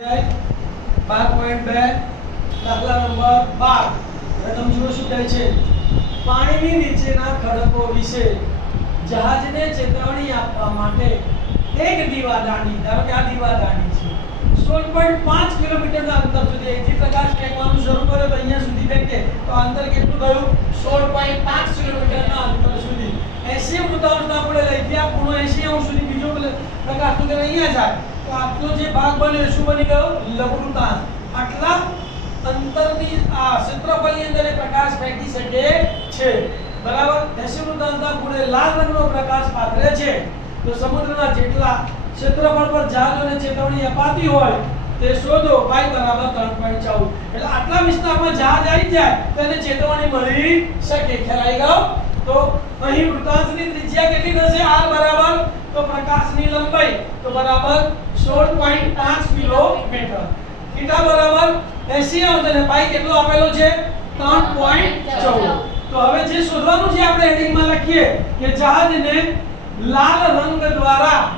12.2 દાખલા નંબર 12 હવે તમે જુઓ શું કહે છે પાણીની નીચેના ખડકો વિશે જહાજને ચેતવણી આપવા માટે એક દીવાદાંડી ધારો કે આ દીવાદાંડી છે 16.5 કિલોમીટરના અંતર સુધી અહીંથી પ્રકાશ ફેંકવાનું શરૂ કરે તો અહીંયા સુધી ફેંકે તો અંતર કેટલું થયું 16.5 કિલોમીટરના અંતર સુધી 80 વૃત્તાંશના આપણે લઈથી આ પૂર્ણ 80 અંશ સુધી બીજો પ્રકાશ તો અહીંયા જાય તો આટલો જે ભાગ બન્યો શું બની ગયો લઘુવૃત્તાંશ આટલા અંતરની આ ક્ષેત્રફળની અંદર એ પ્રકાશ ફેંકી શકે છે બરાબર 80 વૃત્તાંશના ખૂણે લાલ રંગનો પ્રકાશ પાથરે છે તો સમુદ્રના જેટલા ક્ષેત્રફળ પર જહાજોને ચેતવણી અપાતી હોય તે શોધો y બરાબર 3.14 એટલે આટલા વિસ્તારમાં જહાજ આવી જાય તો એને ચેતવણી મળી શકે ખ્યાલ આવી ગયો તો અહીં વૃત્તાંશની ત્રિજ્યા કેટલી થશે r બરાબર તો પ્રકાશની લંબાઈ તો બરાબર 16.5 કિલોમીટર થીટા બરાબર 80 અંશ અને પાઈ કેટલો આપેલો છે 3.14 તો હવે જે શોધવાનું છે આપણે હેડિંગમાં લખીએ કે જહાજને લાલ રંગ દ્વારા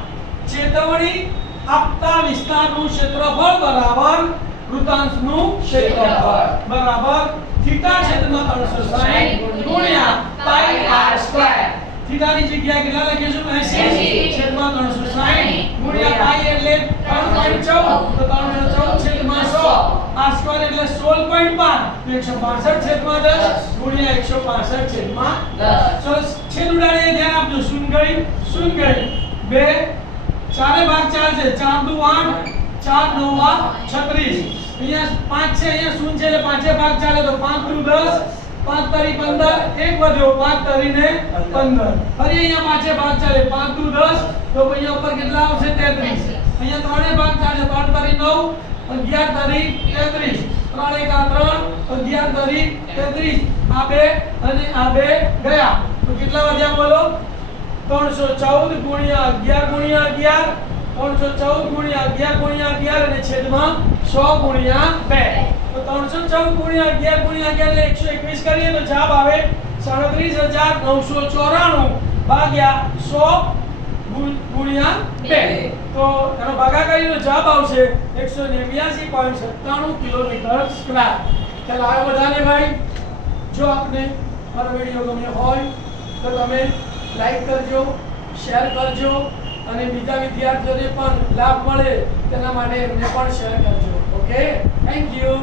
ચેતવણી આપતા વિસ્તારનું ક્ષેત્રફળ બરાબર વૃત્તાંશનું ક્ષેત્રફળ બરાબર થીટા છેદમાં 360 ગુણ્યા પાઈ r સ્ક્વેર થીટાની જગ્યાએ કેટલા લખીશું 80 છેદમાં 360 ગુણ્યા પાઈ એટલે 3.14 તો 314 છેદમાં 100 r સ્ક્વેર એટલે 16.5 તો 165 છેદમાં 10 ગુણ્યા 165 છેદમાં 10 ચલો છેદ ઉડાડીએ ધ્યાન આપજો શૂન્ય ગઈ 2 ચારે ભાગ 4 છે 4 દુ 8 4 9 36 અહીંયા 5 છે અહીંયા શૂન્ય છે એટલે પાંચે ભાગ ચાલે તો 5 દુ 10 5 તરી 15 એક વધ્યો 5 તરીને 15 ફરી અહીંયા પાંચે ભાગ ચાલે 5 દુ 10 તો અહીંયા ઉપર કેટલા આવશે 33 અહીંયા ત્રણે ભાગ ચાલે 3 તરી 9 11 તરી 33 3 1 3 11 તરી 33 આ બે અને આ બે ગયા તો કેટલા વધ્યા બોલો 314 ગુણ્યા 11 ગુણ્યા 11 314 ગુણ્યા 11 ગુણ્યા 11 અને છેદમાં 100 ગુણ્યા 2 તો 314 ગુણ્યા 11 ગુણ્યા 11 એટલે 121 કરીએ તો જવાબ આવે 37994 ભાગ્યા 100 ગુણ્યા 2 તો એનો ભાગાકાર નો જવાબ આવશે 189.97 કિલોમીટર સ્ક્વેર ચાલો આ બધાને ભાઈ જો આપને મારો વિડિયો ગમ્યો હોય તો તમે લાઈક કરજો શેર કરજો અને બીજા વિદ્યાર્થીઓને પણ લાભ મળે તેના માટે એમને પણ શેર કરજો ઓકે થેન્ક યુ